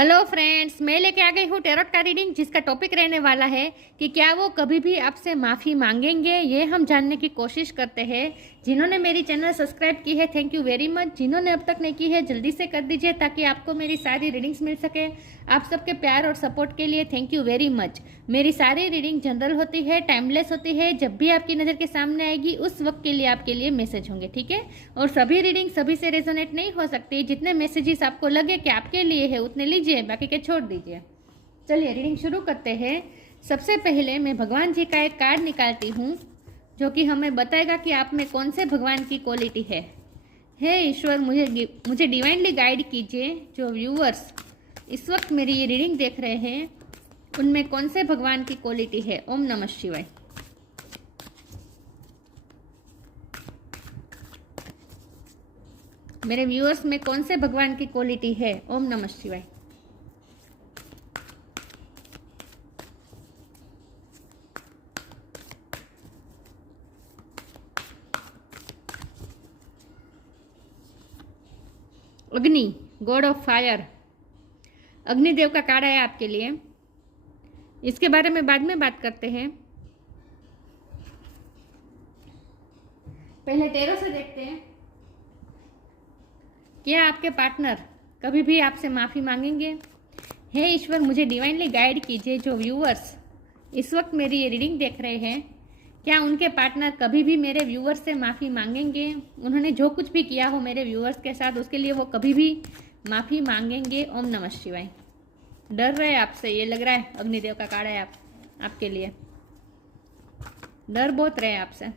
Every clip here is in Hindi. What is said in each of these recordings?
हेलो फ्रेंड्स, मैं लेके आ गई हूँ टैरोट का रीडिंग, जिसका टॉपिक रहने वाला है कि क्या वो कभी भी आपसे माफ़ी मांगेंगे। ये हम जानने की कोशिश करते हैं। जिन्होंने मेरी चैनल सब्सक्राइब की है, थैंक यू वेरी मच। जिन्होंने अब तक नहीं की है, जल्दी से कर दीजिए ताकि आपको मेरी सारी रीडिंग्स मिल सके। आप सबके प्यार और सपोर्ट के लिए थैंक यू वेरी मच। मेरी सारी रीडिंग जनरल होती है, टाइमलेस होती है। जब भी आपकी नज़र के सामने आएगी उस वक्त के लिए आपके लिए मैसेज होंगे, ठीक है। और सभी रीडिंग सभी से रेजोनेट नहीं हो सकती। जितने मैसेजेस आपको लगे कि आपके लिए है उतने लीजिए, बाकी के छोड़ दीजिए। चलिए रीडिंग शुरू करते हैं। सबसे पहले मैं भगवान जी का एक कार्ड निकालती हूँ जो कि हमें बताएगा कि आप में कौन से भगवान की क्वालिटी है। हे ईश्वर, मुझे डिवाइनली गाइड कीजिए। जो व्यूअर्स इस वक्त मेरी ये रीडिंग देख रहे हैं उनमें कौन से भगवान की क्वालिटी है। ओम नमः शिवाय। मेरे व्यूअर्स में कौन से भगवान की क्वालिटी है। ओम नमः शिवाय। अग्नि, गॉड ऑफ फायर, अग्निदेव का कार्ड है आपके लिए। इसके बारे में बाद में बात करते हैं। पहले टैरो से देखते हैं क्या आपके पार्टनर कभी भी आपसे माफ़ी मांगेंगे। हे ईश्वर, मुझे डिवाइनली गाइड कीजिए। जो व्यूअर्स इस वक्त मेरी ये रीडिंग देख रहे हैं, क्या उनके पार्टनर कभी भी मेरे व्यूअर्स से माफ़ी मांगेंगे। उन्होंने जो कुछ भी किया हो मेरे व्यूअर्स के साथ, उसके लिए वो कभी भी माफ़ी मांगेंगे। ओम नमः शिवाय। डर रहे आपसे, ये लग रहा है। अग्निदेव का कार्ड है आपके लिए। डर बहुत रहे आपसे।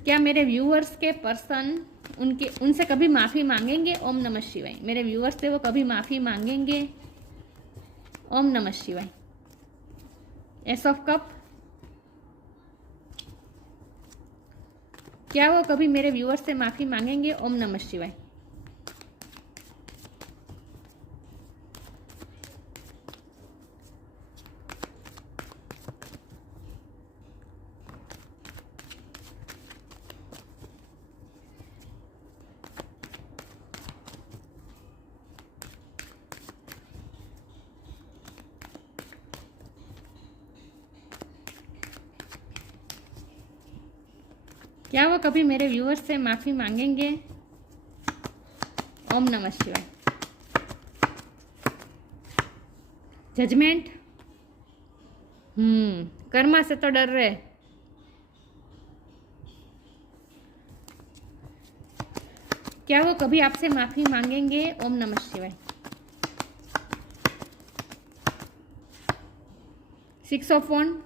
क्या मेरे व्यूअर्स के पर्सन उनसे कभी माफ़ी मांगेंगे। ओम नमः शिवाय। मेरे व्यूअर्स से वो कभी माफ़ी मांगेंगे। ओम नमः शिवाय। एस ऑफ कप, क्या वो कभी मेरे व्यूअर्स से माफ़ी मांगेंगे। ओम नमः शिवाय। क्या वो कभी मेरे व्यूअर्स से माफ़ी मांगेंगे। ओम नमः शिवाय। जजमेंट, कर्मा से तो डर रहे। क्या वो कभी आपसे माफ़ी मांगेंगे। ओम नमः शिवाय। 6 of wand,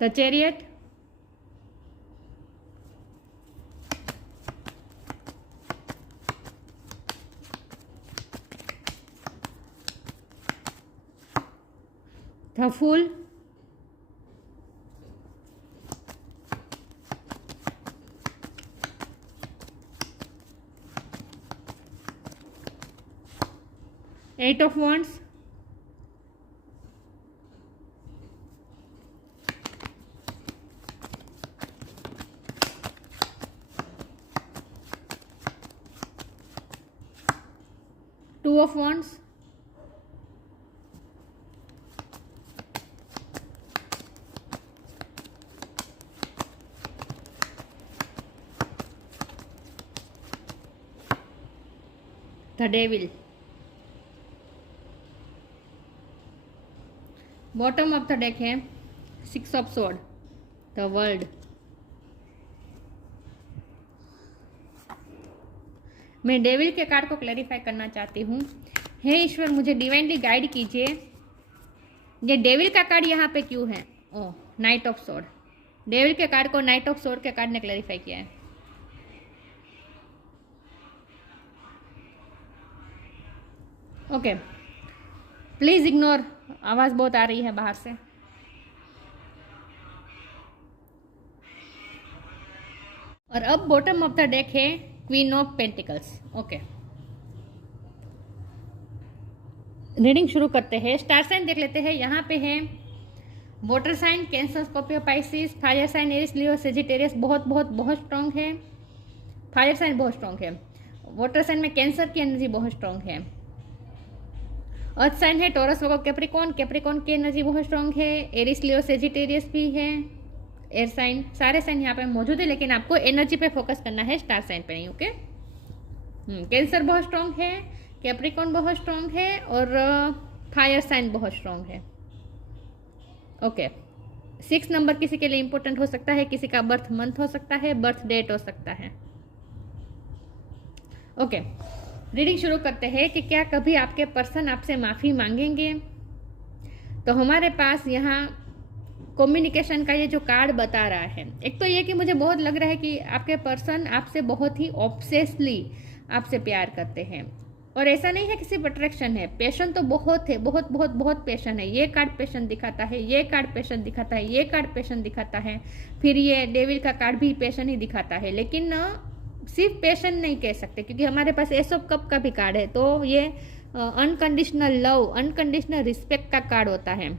the chariot, the fool, eight of wands, two of wands, the devil. Bottom of the deck है 6 ऑफ स्वॉर्ड, द वर्ल्ड। मैं डेविल के कार्ड को क्लैरिफाई करना चाहती हूँ। हे ईश्वर, मुझे डिवाइनली गाइड कीजिए। ये डेविल का कार्ड यहाँ पे क्यों है। ओह, नाइट ऑफ स्वॉर्ड। डेविल के कार्ड को नाइट ऑफ स्वॉर्ड के कार्ड ने क्लैरिफाई किया है। ओके, प्लीज इग्नोर, आवाज़ बहुत आ रही है बाहर से। और अब बॉटम ऑफ द डेक है queen of pentacles. Okay, reading शुरू करते हैं। स्टार साइन देख लेते हैं। यहाँ पे है water sign Cancer, Scorpio, Pisces. Fire sign Aries, Leo, Sagittarius बहुत बहुत बहुत स्ट्रॉन्ग है। फायर साइन बहुत स्ट्रॉन्ग है। वाटर साइन में कैंसर की एनर्जी बहुत स्ट्रॉन्ग है। अर्थ साइन है टॉरस, वर्गो, कैप्रिकॉर्न। कैप्रिकॉर्न की एनर्जी बहुत स्ट्रॉन्ग है। एरिस, लियो, सेजिटेरियस भी है। एयर साइन, सारे साइन यहाँ पे मौजूद है, लेकिन आपको एनर्जी पे फोकस करना है, स्टार साइन पे नहीं। ओके। कैंसर बहुत स्ट्रॉन्ग है, कैप्रिकॉर्न बहुत स्ट्रॉन्ग है और फायर साइन बहुत स्ट्रॉन्ग है। ओके। 6 नंबर किसी के लिए इंपॉर्टेंट हो सकता है, किसी का बर्थ मंथ हो सकता है, बर्थ डेट हो सकता है। ओके, रीडिंग शुरू करते हैं कि क्या कभी आपके पर्सन आपसे माफ़ी मांगेंगे। तो हमारे पास यहाँ कम्युनिकेशन का ये जो कार्ड बता रहा है, एक तो ये कि मुझे बहुत लग रहा है कि आपके पर्सन आपसे बहुत ही ऑब्सेसली आपसे प्यार करते हैं। और ऐसा नहीं है कि सिर्फ अट्रैक्शन है, पैशन तो बहुत है, बहुत बहुत बहुत पैशन है। ये कार्ड पैशन दिखाता है, ये कार्ड पैशन दिखाता है, ये कार्ड पैशन दिखाता है, फिर ये डेविल का कार्ड भी पैशन ही दिखाता है। लेकिन सिर्फ पैशन नहीं कह सकते, क्योंकि हमारे पास एस ऑफ कप का भी कार्ड है। तो ये अनकंडीशनल लव, अनकंडीशनल रिस्पेक्ट का कार्ड होता है।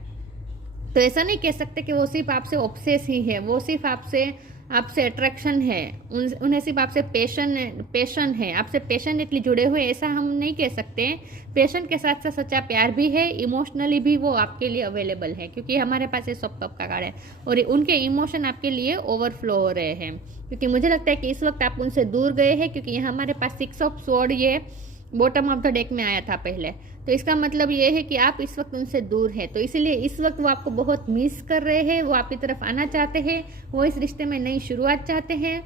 तो ऐसा नहीं कह सकते कि वो सिर्फ आपसे ऑब्सेस ही है, वो सिर्फ आपसे अट्रैक्शन है, उन्हें सिर्फ आपसे पैशन है, आपसे पैशनेटली जुड़े हुए, ऐसा हम नहीं कह सकते। पैशन के साथ साथ सच्चा प्यार भी है, इमोशनली भी वो आपके लिए अवेलेबल है, क्योंकि हमारे पास ये सब कप का कार्ड है और उनके इमोशन आपके लिए ओवरफ्लो हो रहे हैं। क्योंकि मुझे लगता है कि इस वक्त आप उनसे दूर गए हैं, क्योंकि यहाँ हमारे पास 6 ऑफ स्वॉर्ड ये बॉटम ऑफ द डेक में आया था पहले। तो इसका मतलब ये है कि आप इस वक्त उनसे दूर हैं, तो इसलिए इस वक्त वो आपको बहुत मिस कर रहे हैं, वो आपकी तरफ आना चाहते हैं, वो इस रिश्ते में नई शुरुआत चाहते हैं,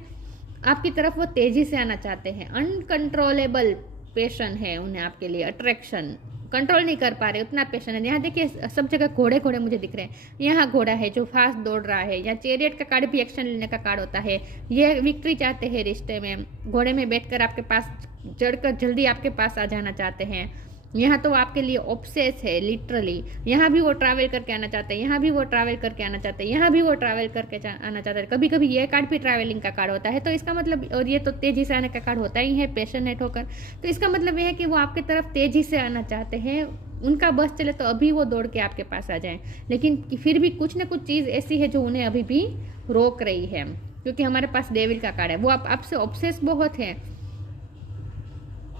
आपकी तरफ वो तेजी से आना चाहते हैं। अनकंट्रोलेबल पैशन है उन्हें आपके लिए, अट्रैक्शन, कंट्रोल नहीं कर पा रहे, उतना पैशन है। यहाँ देखिए सब जगह घोड़े घोड़े मुझे दिख रहे हैं। यहाँ घोड़ा है जो फास्ट दौड़ रहा है, या चैरियट का कार्ड भी एक्शन लेने का कार्ड होता है। ये विक्ट्री चाहते हैं रिश्ते में, घोड़े में बैठकर आपके पास चढ़कर जल्दी आपके पास आ जाना चाहते हैं। यहाँ तो आपके लिए ऑब्सेस है लिटरली। यहाँ भी वो ट्रैवल करके आना चाहते हैं, यहाँ भी वो ट्रैवल करके आना चाहते हैं, यहाँ भी वो ट्रैवल करके आना चाहते हैं। कभी कभी ये कार्ड भी ट्रैवलिंग का कार्ड होता है। तो इसका मतलब, और ये तो तेजी से आने का कार्ड होता ही है पैशनेट होकर, तो इसका मतलब ये है कि वो आपकी तरफ तेजी से आना चाहते हैं। उनका बस चले तो अभी वो दौड़ के आपके पास आ जाएं, लेकिन फिर भी कुछ ना कुछ चीज़ ऐसी है जो उन्हें अभी भी रोक रही है, क्योंकि हमारे पास डेविल का कार्ड है। वो आपसे ऑब्सेस बहुत है,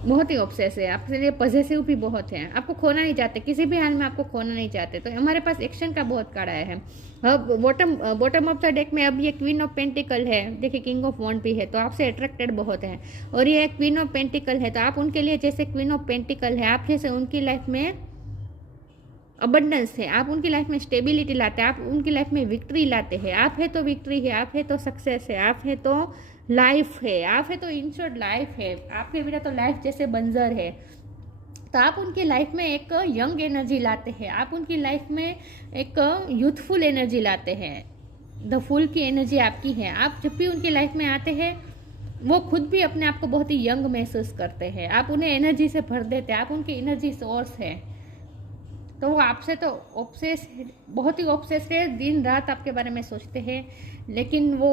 बहुत ही ऑब्सेस है, आपके लिए पॉजिटिव भी बहुत है, आपको खोना नहीं चाहते, किसी भी हाल में आपको खोना नहीं चाहते। तो हमारे पास एक्शन का बहुत कार्ड आया है। अब बॉटम ऑफ द डेक में अब ये क्वीन ऑफ पेंटिकल है, देखिए किंग ऑफ वॉन्ड भी है, तो आपसे अट्रैक्टेड बहुत है। और ये क्वीन ऑफ पेंटिकल है, तो आप उनके लिए जैसे क्वीन ऑफ पेंटिकल है, आप जैसे उनकी लाइफ में अबंडेंस है, आप उनकी लाइफ में स्टेबिलिटी लाते हैं, आप उनकी लाइफ में विक्ट्री लाते हैं। आप है तो विक्ट्री है, आप है तो सक्सेस है, आप है तो लाइफ है, आप है तो इन शॉर्ट लाइफ है, आपके बिना तो लाइफ जैसे बंजर है। तो आप उनकी लाइफ में एक यंग एनर्जी लाते हैं, आप उनकी लाइफ में एक यूथफुल एनर्जी लाते हैं। द फुल की एनर्जी आपकी है। आप जब भी उनकी लाइफ में आते हैं, वो खुद भी अपने आप को बहुत ही यंग महसूस करते हैं, आप उन्हें एनर्जी से भर देते हैं, आप उनकी एनर्जी सोर्स है। तो वो आपसे तो ऑब्सेस, बहुत ही ऑब्सेस है, दिन रात आपके बारे में सोचते हैं, लेकिन वो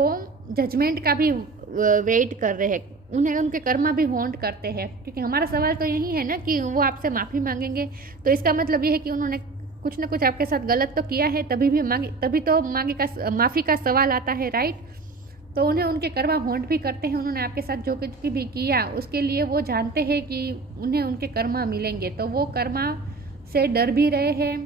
जजमेंट का भी वेट कर रहे हैं, उन्हें उनके कर्मा भी हॉन्ट करते हैं। क्योंकि हमारा सवाल तो यही है ना कि वो आपसे माफ़ी मांगेंगे, तो इसका मतलब ये है कि उन्होंने कुछ ना कुछ आपके साथ गलत तो किया है, तभी तो माफ़ी का सवाल आता है, राइट। तो उन्हें उनके कर्मा हॉन्ट भी करते हैं। उन्होंने आपके साथ जो कुछ भी किया उसके लिए वो जानते हैं कि उन्हें उनके कर्मा मिलेंगे, तो वो कर्मा से डर भी रहे हैं।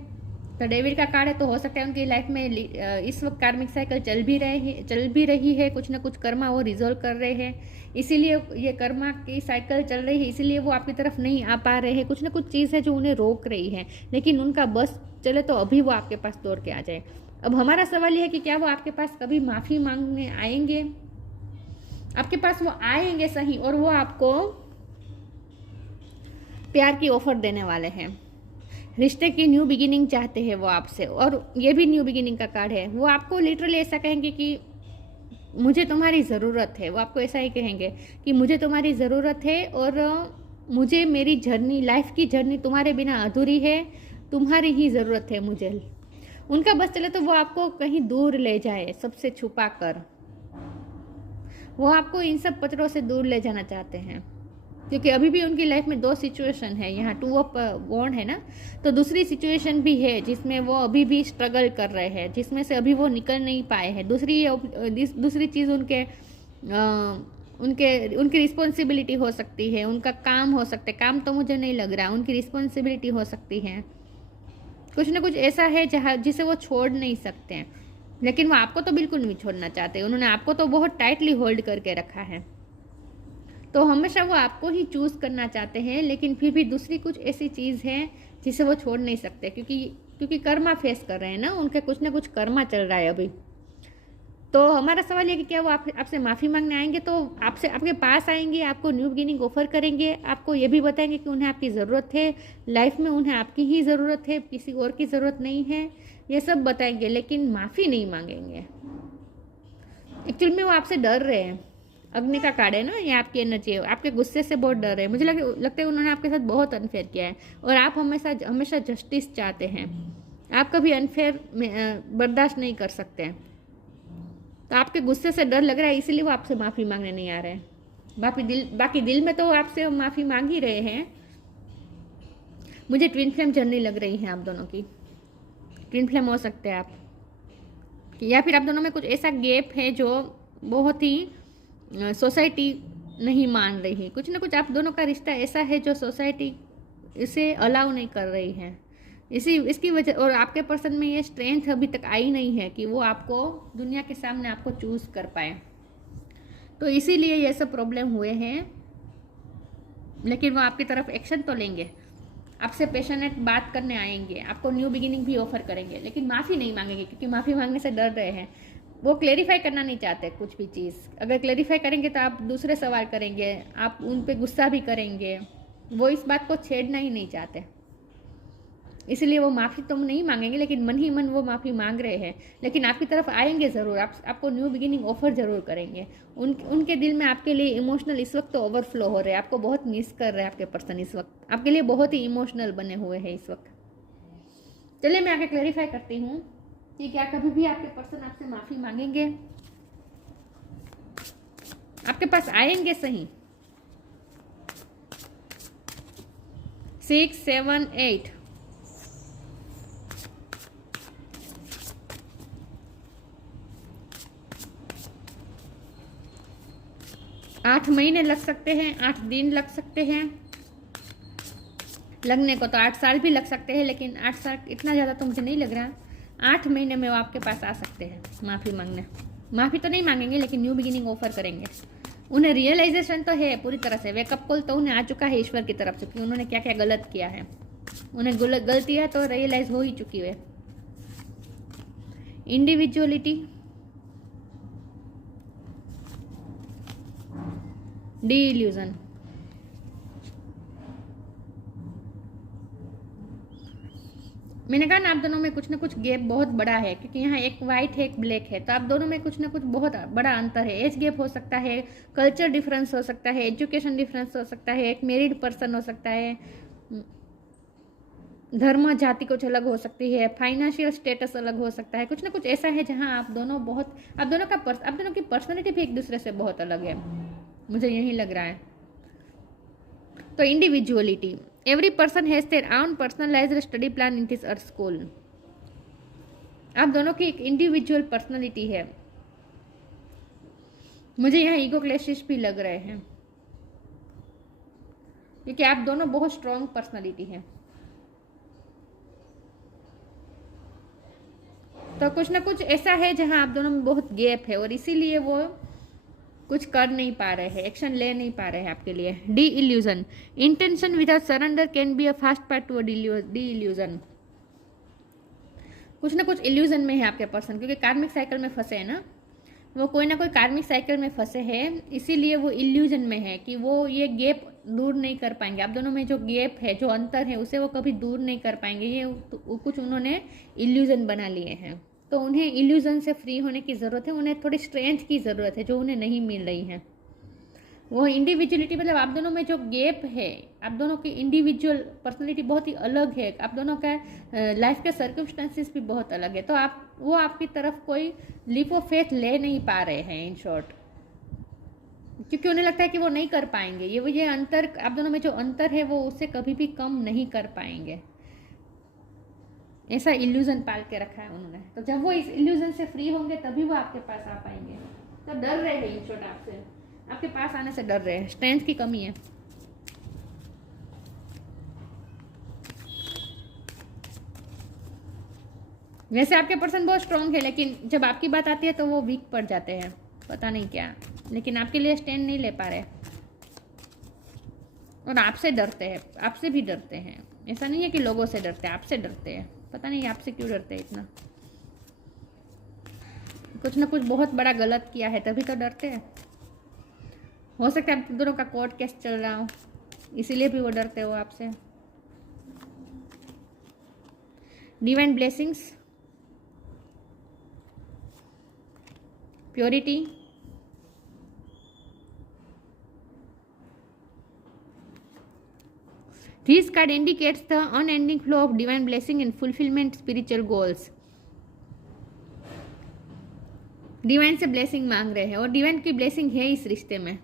तो डेविल का कार्ड है, तो हो सकता है उनकी लाइफ में इस वक्त कार्मिक साइकिल चल भी रही है, कुछ ना कुछ कर्मा वो रिजोल्व कर रहे हैं, इसीलिए ये कर्मा की साइकिल चल रही है, इसीलिए वो आपकी तरफ नहीं आ पा रहे हैं। कुछ ना कुछ चीज़ है जो उन्हें रोक रही है, लेकिन उनका बस चले तो अभी वो आपके पास दौड़ के आ जाए। अब हमारा सवाल ये है कि क्या वो आपके पास कभी माफ़ी मांगने आएंगे। आपके पास वो आएंगे सही, और वो आपको प्यार की ऑफर देने वाले हैं। रिश्ते की न्यू बिगिनिंग चाहते हैं वो आपसे, और ये भी न्यू बिगिनिंग का कार्ड है। वो आपको लिटरली ऐसा कहेंगे कि मुझे तुम्हारी ज़रूरत है। वो आपको ऐसा ही कहेंगे कि मुझे तुम्हारी ज़रूरत है, और मुझे मेरी जर्नी, लाइफ की जर्नी तुम्हारे बिना अधूरी है, तुम्हारी ही ज़रूरत है मुझे। उनका बस चले तो वो आपको कहीं दूर ले जाए, सबसे छुपा कर। वो आपको इन सब पचड़ों से दूर ले जाना चाहते हैं। क्योंकि अभी भी उनकी लाइफ में 2 सिचुएशन है, यहाँ 2 ऑफ वॉन्ड है ना, तो दूसरी सिचुएशन भी है जिसमें वो अभी भी स्ट्रगल कर रहे हैं, जिसमें से अभी वो निकल नहीं पाए हैं। दूसरी चीज़ उनकी रिस्पॉन्सिबिलिटी हो सकती है, उनका काम हो सकता है, काम तो मुझे नहीं लग रहा, उनकी रिस्पॉन्सिबिलिटी हो सकती है, कुछ ना कुछ ऐसा है जहाँ जिसे वो छोड़ नहीं सकते हैं। लेकिन वो आपको तो बिल्कुल नहीं छोड़ना चाहते, उन्होंने आपको तो बहुत टाइटली होल्ड करके रखा है, तो हमेशा वो आपको ही चूज़ करना चाहते हैं, लेकिन फिर भी दूसरी कुछ ऐसी चीज़ है जिसे वो छोड़ नहीं सकते, क्योंकि कर्मा फेस कर रहे हैं ना, उनके कुछ ना कुछ कर्मा चल रहा है अभी। तो हमारा सवाल ये कि क्या वो आपसे माफ़ी मांगने आएंगे, तो आपके पास आएंगे, आपको न्यू बिगिनिंग ऑफर करेंगे, आपको ये भी बताएंगे कि उन्हें आपकी ज़रूरत है, लाइफ में उन्हें आपकी ही ज़रूरत है, किसी और की ज़रूरत नहीं है, ये सब बताएंगे, लेकिन माफ़ी नहीं मांगेंगे। एक्चुअल में वो आपसे डर रहे हैं, अग्नि का कार्ड है ना, ये आपकी एनर्जी है, आपके गुस्से से बहुत डर रहे हैं। मुझे लगता है उन्होंने आपके साथ बहुत अनफेयर किया है, और आप हमेशा जस्टिस चाहते हैं, आप कभी अनफेयर बर्दाश्त नहीं कर सकते हैं, तो आपके गुस्से से डर लग रहा है, इसीलिए वो आपसे माफ़ी मांगने नहीं आ रहे हैं। बाकी दिल में तो आपसे माफ़ी मांग ही रहे हैं। मुझे ट्विन फ्लेम जर्नी लग रही है आप दोनों की, ट्विन फ्लेम हो सकते हैं आप, या फिर आप दोनों में कुछ ऐसा गैप है जो बहुत ही सोसाइटी नहीं मान रही, कुछ ना कुछ आप दोनों का रिश्ता ऐसा है जो सोसाइटी इसे अलाउ नहीं कर रही है, इसकी वजह, और आपके पर्सन में ये स्ट्रेंथ अभी तक आई नहीं है कि वो आपको दुनिया के सामने आपको चूज़ कर पाए, तो इसीलिए ये सब प्रॉब्लम हुए हैं। लेकिन वो आपकी तरफ एक्शन तो लेंगे, आपसे पैशनेट बात करने आएंगे, आपको न्यू बिगिनिंग भी ऑफर करेंगे, लेकिन माफ़ी नहीं मांगेंगे, क्योंकि माफ़ी मांगने से डर रहे हैं, वो क्लेरिफाई करना नहीं चाहते कुछ भी चीज़। अगर क्लेरिफाई करेंगे तो आप दूसरे सवाल करेंगे, आप उन पर गुस्सा भी करेंगे, वो इस बात को छेड़ना ही नहीं चाहते, इसलिए वो माफ़ी तो नहीं मांगेंगे, लेकिन मन ही मन वो माफ़ी मांग रहे हैं, लेकिन आपकी तरफ आएंगे ज़रूर, आपको न्यू बिगिनिंग ऑफर ज़रूर करेंगे। उनके दिल में आपके लिए इमोशनल इस वक्त तो ओवरफ्लो हो रहे हैं, आपको बहुत मिस कर रहे हैं आपके पर्सन, इस वक्त आपके लिए बहुत ही इमोशनल बने हुए हैं इस वक्त। चलिए मैं आगे क्लैरिफाई करती हूँ कि क्या कभी भी आपके पर्सन आपसे माफ़ी मांगेंगे, आपके पास आएंगे सही। 6, 7, 8 8 महीने लग सकते हैं, 8 दिन लग सकते हैं, लगने को तो 8 साल भी लग सकते हैं, लेकिन 8 साल इतना ज़्यादा तो मुझे नहीं लग रहा। 8 महीने में वो आपके पास आ सकते हैं माफ़ी मांगने। माफ़ी तो नहीं मांगेंगे, लेकिन न्यू बिगिनिंग ऑफर करेंगे। उन्हें रियलाइजेशन तो है पूरी तरह से, वेकअप कॉल तो उन्हें आ चुका है ईश्वर की तरफ से कि उन्होंने क्या क्या गलत किया है, उन्हें गलतियाँ तो रियलाइज हो ही चुकी है। इंडिविजुअलिटी, डी इल्यूजन, मैंने कहा ना आप दोनों में कुछ ना कुछ गैप बहुत बड़ा है, क्योंकि यहाँ एक वाइट है एक ब्लैक है, तो आप दोनों में कुछ ना कुछ बहुत बड़ा अंतर है। एज गैप हो सकता है, कल्चर डिफरेंस हो सकता है, एजुकेशन डिफरेंस हो सकता है, एक मैरिड पर्सन हो सकता है, धर्म जाति कुछ अलग हो सकती है, फाइनेंशियल स्टेटस अलग हो सकता है, कुछ ना कुछ ऐसा है जहाँ आप दोनों की पर्सनैलिटी भी एक दूसरे से बहुत अलग है, मुझे यही लग रहा है। तो individuality, every person has their own personalised study plan in this earth school. आप दोनों की एक इंडिविजुअल पर्सनैलिटी है, मुझे यहाँ ईगो क्लैशेस भी लग रहे हैं, क्योंकि आप दोनों बहुत स्ट्रॉन्ग पर्सनैलिटी है, तो कुछ ना कुछ ऐसा है जहाँ आप दोनों में बहुत गैप है, और इसीलिए वो कुछ कर नहीं पा रहे हैं, एक्शन ले नहीं पा रहे हैं आपके लिए। D illusion, intention without surrender can be a fast part two D illusion. कुछ ना कुछ इल्यूजन में है आपके पर्सन, क्योंकि कार्मिक साइकिल में फंसे हैं ना, वो कोई ना कोई कार्मिक साइकिल में फंसे हैं, इसीलिए वो इल्यूजन में है कि वो ये गैप दूर नहीं कर पाएंगे। आप दोनों में जो गैप है, जो अंतर है, उसे वो कभी दूर नहीं कर पाएंगे, ये कुछ उन्होंने इल्यूजन बना लिए हैं, तो उन्हें इल्यूजन से फ्री होने की ज़रूरत है, उन्हें थोड़ी स्ट्रेंथ की ज़रूरत है जो उन्हें नहीं मिल रही है। वो इंडिविजुअलिटी, मतलब आप दोनों में जो गैप है, आप दोनों की इंडिविजुअल पर्सनैलिटी बहुत ही अलग है, आप दोनों का लाइफ के सर्कमस्टेंसेस भी बहुत अलग है, तो वो आपकी तरफ कोई लीप ऑफ फेथ ले नहीं पा रहे हैं इन शॉर्ट। क्योंकि उन्हें लगता है कि वो नहीं कर पाएंगे। ये अंतर, आप दोनों में जो अंतर है वो उससे कभी भी कम नहीं कर पाएंगे, ऐसा इल्यूजन पाल के रखा है उन्होंने। तो जब वो इस इल्यूजन से फ्री होंगे तभी वो आपके पास आ पाएंगे। तो डर रहे हैं इन शॉर्ट आपसे, आपके पास आने से डर रहे हैं, स्ट्रेंथ की कमी है। वैसे आपके पर्सन बहुत स्ट्रांग है, लेकिन जब आपकी बात आती है तो वो वीक पड़ जाते हैं, पता नहीं क्या, लेकिन आपके लिए स्टैंड नहीं ले पा रहे और आपसे डरते हैं, आपसे भी डरते हैं। ऐसा नहीं है कि लोगों से डरते हैं, आपसे डरते हैं। पता नहीं आपसे क्यों डरते हैं इतना, कुछ ना कुछ बहुत बड़ा गलत किया है तभी तो डरते हैं। हो सकता है आप दोनों का कोर्ट केस चल रहा हो, इसीलिए भी वो डरते हो आपसे। Divine blessings, purity, this card indicates the unending flow of divine blessing and fulfillment spiritual goals. Divine से ब्लेसिंग मांग रहे हैं और डिवाइन की ब्लेसिंग है इस रिश्ते में,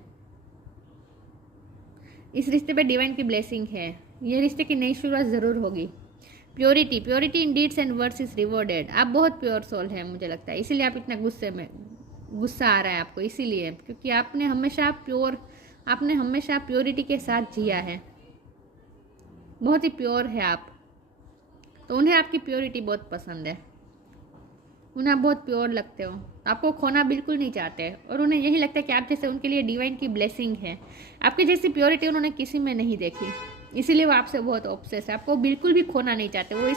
इस रिश्ते पे डिवाइन की ब्लेसिंग है। ये रिश्ते की नई शुरुआत जरूर होगी। Purity, purity in deeds and words is rewarded. आप बहुत प्योर सोल है मुझे लगता है, इसीलिए आप इतना गुस्सा आ रहा है आपको, इसीलिए क्योंकि आपने हमेशा प्योरिटी के साथ जिया है, बहुत ही प्योर है आप। तो उन्हें आपकी प्योरिटी बहुत पसंद है, उन्हें आप बहुत प्योर लगते हो, आपको खोना बिल्कुल नहीं चाहते और उन्हें यही लगता है कि आप जैसे उनके लिए डिवाइन की ब्लेसिंग है। आपकी जैसी प्योरिटी उन्होंने किसी में नहीं देखी, इसीलिए वो आपसे बहुत ऑब्सेस है, आपको बिल्कुल भी खोना नहीं चाहते। वो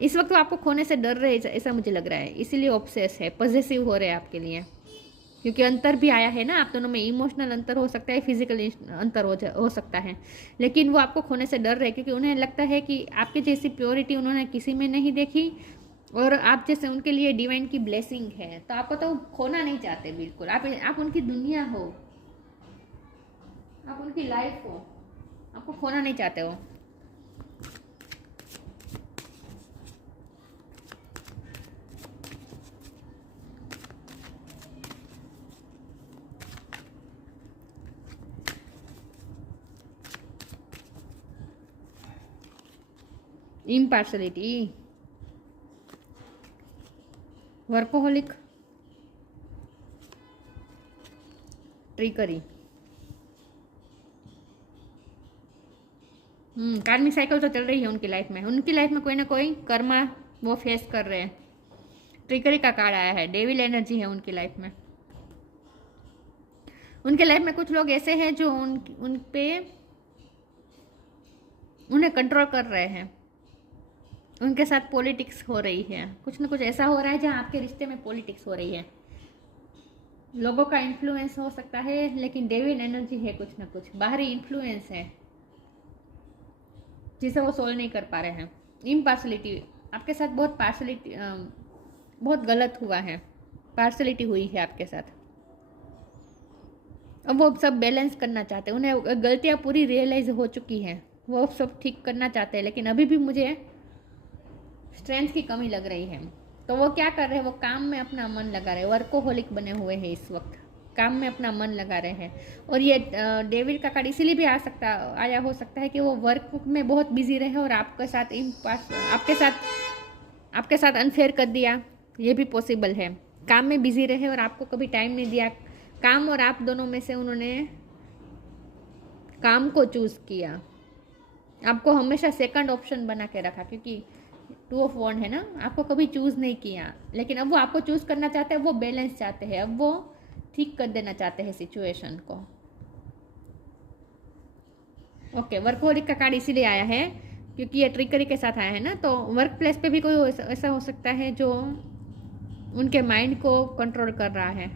इस वक्त वो आपको खोने से डर रहे, ऐसा मुझे लग रहा है, इसीलिए ऑब्सेस है, पॉजेसिव हो रहे हैं आपके लिए। क्योंकि अंतर भी आया है ना आप दोनों में, इमोशनल अंतर हो सकता है, फिजिकल अंतर हो सकता है, लेकिन वो आपको खोने से डर रहे हैं क्योंकि उन्हें लगता है कि आपके जैसी प्योरिटी उन्होंने किसी में नहीं देखी और आप जैसे उनके लिए डिवाइन की ब्लेसिंग है। तो आपको तो खोना नहीं चाहते बिल्कुल, आप उनकी दुनिया हो, आप उनकी लाइफ हो, आपको खोना नहीं चाहते हो। Impartiality, workaholic, trickery. Karmic cycle तो चल रही है उनकी लाइफ में, कोई ना कोई कर्मा वो फेस कर रहे हैं। ट्रिकरी का कार्ड आया है, डेविल एनर्जी है उनकी लाइफ में। उनके लाइफ में कुछ लोग ऐसे हैं जो उन पे उन्हें कंट्रोल कर रहे हैं, उनके साथ पॉलिटिक्स हो रही है, कुछ ना कुछ ऐसा हो रहा है जहाँ आपके रिश्ते में पॉलिटिक्स हो रही है। लोगों का इन्फ्लुएंस हो सकता है, लेकिन डेविल एनर्जी है, कुछ ना कुछ बाहरी इन्फ्लुएंस है जिसे वो सोल्व नहीं कर पा रहे हैं। इम्पार्शलिटी, आपके साथ बहुत गलत हुआ है, पार्शलिटी हुई है आपके साथ। अब वो सब बैलेंस करना चाहते हैं, उन्हें गलतियाँ पूरी रियलाइज हो चुकी हैं, वो सब ठीक करना चाहते हैं, लेकिन अभी भी मुझे स्ट्रेंथ की कमी लग रही है। तो वो क्या कर रहे हैं, वो काम में अपना मन लगा रहे हैं, वर्कोहोलिक बने हुए हैं इस वक्त, काम में अपना मन लगा रहे हैं। और ये डेविल का कार्ड इसीलिए भी आया हो सकता है कि वो वर्क में बहुत बिजी रहे और आपके साथ अनफेयर कर दिया, ये भी पॉसिबल है। काम में बिजी रहे और आपको कभी टाइम नहीं दिया, काम और आप दोनों में से उन्होंने काम को चूज़ किया, आपको हमेशा सेकंड ऑप्शन बना के रखा, क्योंकि 2 ऑफ वॉन्ड है ना, आपको कभी चूज़ नहीं किया। लेकिन अब वो आपको चूज़ करना चाहते हैं, वो बैलेंस चाहते हैं, अब वो ठीक कर देना चाहते हैं सिचुएशन को। ओके, वर्कहोलिक का कार्ड इसीलिए आया है क्योंकि ये ट्रिकरी के साथ आया है ना। तो वर्क प्लेस पे भी कोई ऐसा हो सकता है जो उनके माइंड को कंट्रोल कर रहा है,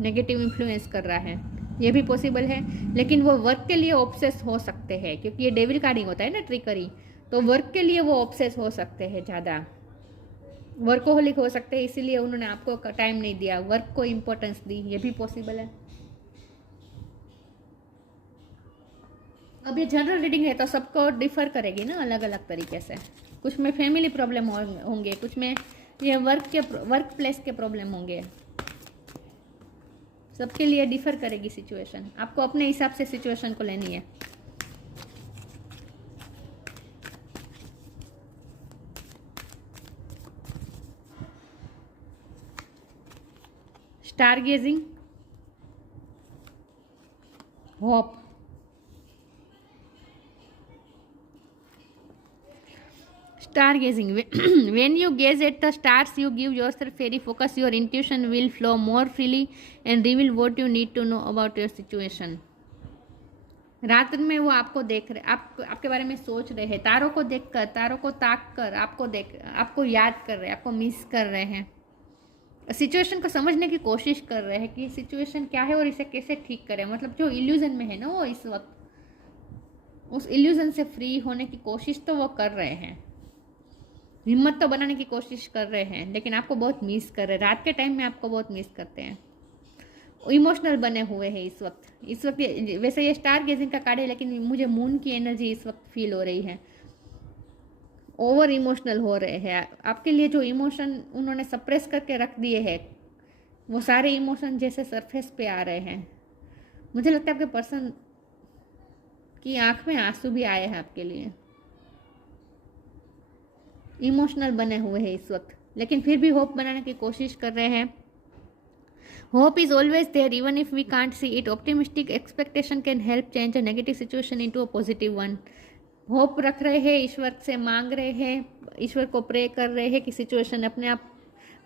नेगेटिव इन्फ्लुएंस कर रहा है, ये भी पॉसिबल है। लेकिन वो वर्क के लिए ऑब्सेस हो सकते हैं, क्योंकि ये डेविल कार्डिंग होता है ना ट्रिकरी, तो वर्क के लिए वो ऑब्सेस हो सकते हैं, ज़्यादा वर्कोहोलिक हो सकते हैं, इसीलिए उन्होंने आपको टाइम नहीं दिया, वर्क को इम्पोर्टेंस दी, ये भी पॉसिबल है। अब ये जनरल रीडिंग है तो सबको डिफर करेगी ना अलग अलग तरीके से। कुछ में फैमिली प्रॉब्लम होंगे, कुछ में ये वर्क प्लेस के प्रॉब्लम होंगे, सबके लिए डिफर करेगी सिचुएशन, आपको अपने हिसाब से सिचुएशन को लेनी है। Stargazing, hope, stargazing. When you gaze at the stars, you give yourself very focus. Your intuition will flow more freely and reveal what you need to know about your situation. रात में वो आपको देख रहे, आपके बारे में सोच रहे हैं, तारों को देखकर, तारों को ताक कर आपको याद कर रहे हैं, आपको मिस कर रहे हैं, सिचुएशन को समझने की कोशिश कर रहे हैं कि सिचुएशन क्या है और इसे कैसे ठीक करें। मतलब जो इल्यूजन में है ना, वो इस वक्त उस इल्यूजन से फ्री होने की कोशिश तो वो कर रहे हैं, हिम्मत तो बनाने की कोशिश कर रहे हैं, लेकिन आपको बहुत मिस कर रहे हैं। रात के टाइम में आपको बहुत मिस करते हैं, इमोशनल बने हुए हैं इस वक्त। वैसे ये स्टार गेजिंग का कार्ड है, लेकिन मुझे मून की एनर्जी इस वक्त फील हो रही है। ओवर इमोशनल हो रहे हैं। आपके लिए जो इमोशन उन्होंने सप्रेस करके रख दिए हैं, वो सारे इमोशन जैसे सरफेस पे आ रहे हैं। मुझे लगता है आपके पर्सन की आंख में आंसू भी आए हैं आपके लिए, इमोशनल बने हुए हैं इस वक्त, लेकिन फिर भी होप बनाने की कोशिश कर रहे हैं। Hope is always there even if we can't see it. Optimistic expectation can help change a negative situation into a positive one. Hope रख रहे हैं, ईश्वर से मांग रहे हैं, ईश्वर को प्रे कर रहे हैं कि सिचुएशन अपने आप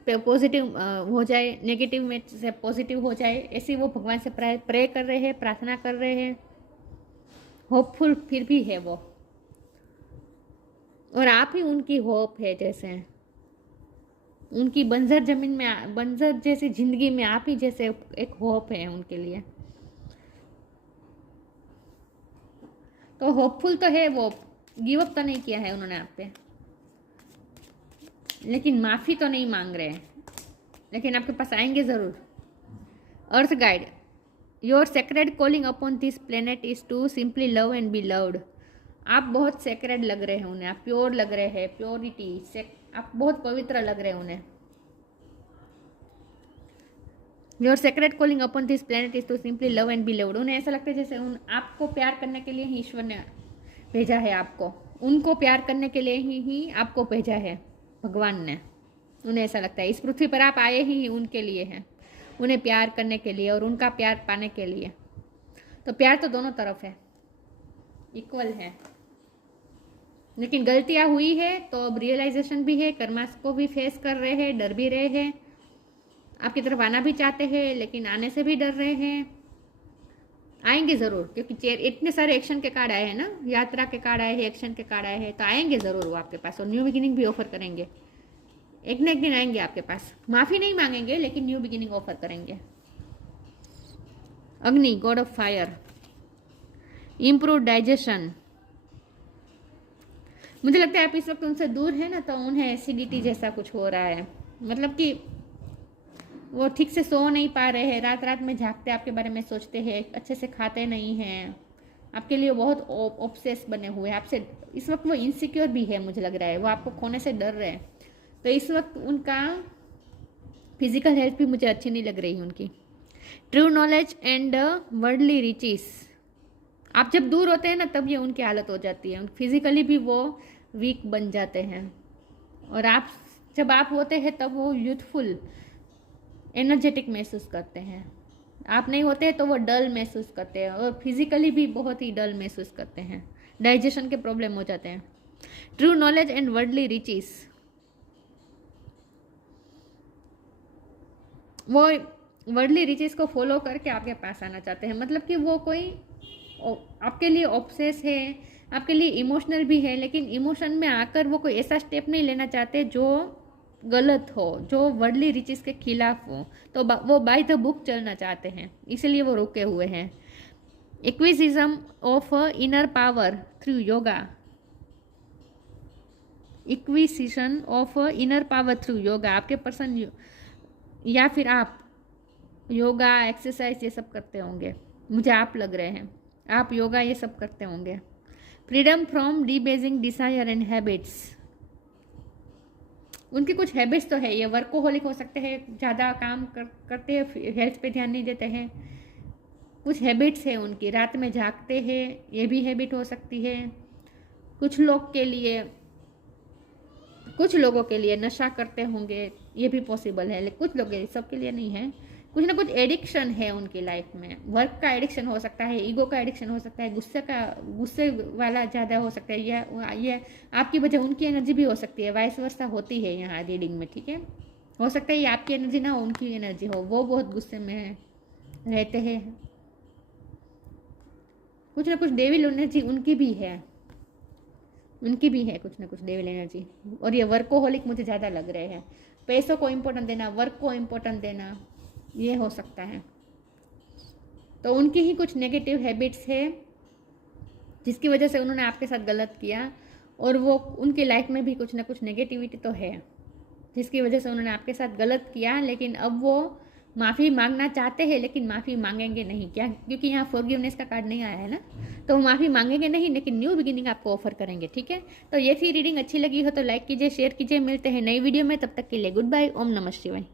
पॉजिटिव हो जाए, नेगेटिव में से पॉजिटिव हो जाए, ऐसी वो भगवान से प्रे कर रहे हैं, प्रार्थना कर रहे हैं। होपफुल फिर भी है वो, और आप ही उनकी होप है। जैसे उनकी बंजर जमीन में, बंजर जैसी जिंदगी में आप ही जैसे एक होप है उनके लिए। तो होपफुल तो है वो, गिव अप तो नहीं किया है उन्होंने आप पे, लेकिन माफ़ी तो नहीं मांग रहे हैं, लेकिन आपके पास आएंगे ज़रूर। Earth guide, your sacred calling upon this planet is to simply love and be loved. आप बहुत सेक्रेड लग रहे हैं उन्हें, आप प्योर लग रहे हैं, प्योरिटी, आप बहुत पवित्र लग रहे हैं उन्हें। Your sacred calling upon this planet is to simply love and be loved. उन्हें ऐसा लगता है जैसे आपको प्यार करने के लिए ही ईश्वर ने भेजा है, आपको उनको प्यार करने के लिए ही आपको भेजा है भगवान ने। उन्हें ऐसा लगता है इस पृथ्वी पर आप आए ही उनके लिए हैं, उन्हें प्यार करने के लिए और उनका प्यार पाने के लिए। तो प्यार तो दोनों तरफ है, इक्वल है, लेकिन गलतियां हुई है तो अब रियलाइजेशन भी है, कर्मास को भी फेस कर रहे हैं, डर भी रहे हैं, आपकी तरफ आना भी चाहते हैं, लेकिन आने से भी डर रहे हैं। आएंगे ज़रूर, क्योंकि इतने सारे एक्शन के कार्ड आए हैं ना, यात्रा के कार्ड आए हैं, एक्शन के कार्ड आए हैं, तो आएंगे ज़रूर वो आपके पास, और न्यू बिगिनिंग भी ऑफर करेंगे। एक न एक दिन आएंगे आपके पास, माफ़ी नहीं मांगेंगे, लेकिन न्यू बिगिनिंग ऑफर करेंगे। अग्नि, God of fire, improve digestion. मुझे लगता है आप इस वक्त उनसे दूर है ना, तो उन्हें एसिडिटी जैसा कुछ हो रहा है। मतलब कि वो ठीक से सो नहीं पा रहे हैं, रात रात में जागते आपके बारे में सोचते हैं, अच्छे से खाते नहीं हैं, आपके लिए बहुत ऑब्सेस बने हुए हैं आपसे। इस वक्त वो इनसिक्योर भी है, मुझे लग रहा है वो आपको खोने से डर रहे हैं। तो इस वक्त उनका फिजिकल हेल्थ भी मुझे अच्छी नहीं लग रही उनकी। True knowledge and worldly riches. आप जब दूर होते हैं ना, तब ये उनकी हालत हो जाती है, फिजिकली भी वो वीक बन जाते हैं, और जब आप होते हैं तब वो यूथफुल, एनर्जेटिक महसूस करते हैं। आप नहीं होते हैं तो वो डल महसूस करते हैं, और फिजिकली भी बहुत ही डल महसूस करते हैं, डाइजेशन के प्रॉब्लम हो जाते हैं। True knowledge and worldly riches, वो वर्ल्डली रिचेस को फॉलो करके आपके पास आना चाहते हैं। मतलब कि वो कोई आपके लिए ऑब्सेस है, आपके लिए इमोशनल भी है, लेकिन इमोशन में आकर वो कोई ऐसा स्टेप नहीं लेना चाहते जो गलत हो, जो वर्ल्डली रिचेस के खिलाफ हो। तो वो बाय द बुक चलना चाहते हैं, इसलिए वो रुके हुए हैं। Acquisition of inner power through yoga, acquisition of inner power through yoga. आपके पर्सन या फिर आप योगा, एक्सरसाइज ये सब करते होंगे, मुझे आप लग रहे हैं, आप योगा ये सब करते होंगे। Freedom from debasing desire and habits, उनकी कुछ हैबिट्स तो है, ये वर्कोहोलिक हो सकते हैं, ज़्यादा काम करते हैं, हेल्थ पे ध्यान नहीं देते हैं। कुछ हैबिट्स है उनकी, रात में जागते हैं, ये भी हैबिट हो सकती है। कुछ लोगों के लिए नशा करते होंगे, ये भी पॉसिबल है, लेकिन कुछ लोग, सबके लिए नहीं है। कुछ ना कुछ एडिक्शन है उनकी लाइफ में, वर्क का एडिक्शन हो सकता है, ईगो का एडिक्शन हो सकता है, गुस्से वाला ज़्यादा हो सकता है, ये आपकी वजह उनकी एनर्जी भी हो सकती है, वाइस वर्सा होती है यहाँ रीडिंग में, ठीक है। हो सकता है ये आपकी एनर्जी ना हो, उनकी एनर्जी हो, वो बहुत गुस्से में रहते हैं। कुछ ना कुछ डेविल एनर्जी उनकी भी है कुछ ना कुछ डेविल एनर्जी। और ये वर्कोहोलिक मुझे ज़्यादा लग रहे हैं, पैसों को इम्पोर्टेंट देना, वर्क को इम्पोर्टेंट देना, ये हो सकता है। तो उनकी ही कुछ नेगेटिव हैबिट्स है जिसकी वजह से उन्होंने आपके साथ गलत किया, और वो उनकी लाइफ में भी कुछ ना कुछ नेगेटिविटी तो है जिसकी वजह से उन्होंने आपके साथ गलत किया। लेकिन अब वो माफ़ी मांगना चाहते हैं, लेकिन माफ़ी मांगेंगे नहीं, क्या, क्योंकि यहाँ फॉरगिवनेस का कार्ड नहीं आया है ना, तो वो माफ़ी मांगेंगे नहीं, लेकिन न्यू बिगिनिंग आपको ऑफर करेंगे, ठीक है। तो ये थी रीडिंग, अच्छी लगी हो तो लाइक कीजिए, शेयर कीजिए, मिलते हैं नई वीडियो में, तब तक के लिए गुड बाय, ओम नमः शिवाय।